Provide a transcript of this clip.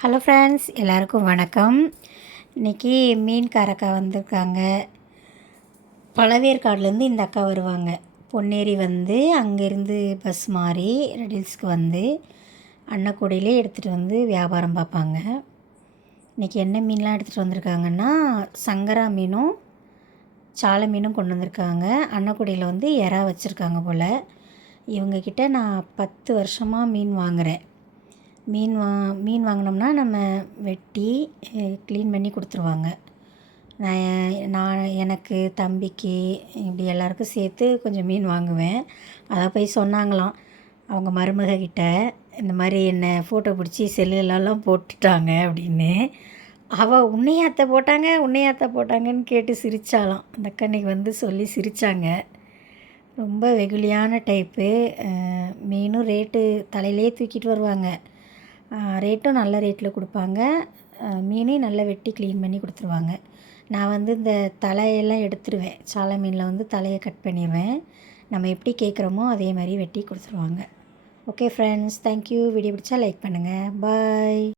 Hello friends, எல்லாருக்கும் வணக்கம். இன்றைக்கி மீன்கார அக்கா வந்திருக்காங்க. பழவேற்காடுலேருந்து இந்த அக்கா வருவாங்க. பொன்னேரி வந்து அங்கேருந்து பஸ் மாறி ரெடில்ஸ்க்கு வந்து அன்னக்குடியிலே எடுத்துகிட்டு வந்து வியாபாரம் பார்ப்பாங்க. இன்றைக்கி என்ன மீன்லாம் எடுத்துகிட்டு வந்திருக்காங்கன்னா, சங்கரா மீனும் சாலை மீனும் கொண்டு வந்திருக்காங்க. அன்னக்குடியில் வந்து எறா வச்சுருக்காங்க போல். இவங்கக்கிட்ட நான் 10 வருஷமாக மீன் வாங்குகிறேன். மீன் வாங்கினோம்னா நம்ம வெட்டி க்ளீன் பண்ணி கொடுத்துருவாங்க. நான் எனக்கு தம்பிக்கு இப்படி எல்லாருக்கும் சேர்த்து கொஞ்சம் மீன் வாங்குவேன். அதை போய் சொன்னாங்களாம் அவங்க மருமக கிட்ட, இந்த மாதிரி என்னை ஃபோட்டோ பிடிச்சி செல்லுலலாம் போட்டுட்டாங்க அப்படின்னு. அவள் உன்னையாத்த போட்டாங்கன்னு கேட்டு சிரித்தாலாம். அந்த அக்கா அன்றைக்கி வந்து சொல்லி சிரித்தாங்க. ரொம்ப வெகுளியான டைப்பு. மீனும் ரேட்டு தலையிலே தூக்கிட்டு வருவாங்க. ரேட்டும் நல்ல ரேட்டில் கொடுப்பாங்க. மீனையும் நல்லா வெட்டி க்ளீன் பண்ணி கொடுத்துருவாங்க. நான் வந்து இந்த தலையெல்லாம் எடுத்துருவேன். சாலை மீனில் வந்து தலையை கட் பண்ணிடுவேன். நம்ம எப்படி கேட்குறோமோ அதே மாதிரி வெட்டி கொடுத்துருவாங்க. Okay friends, thank you. வீடியோ பிடிச்சா லைக் பண்ணுங்கள். பாய்.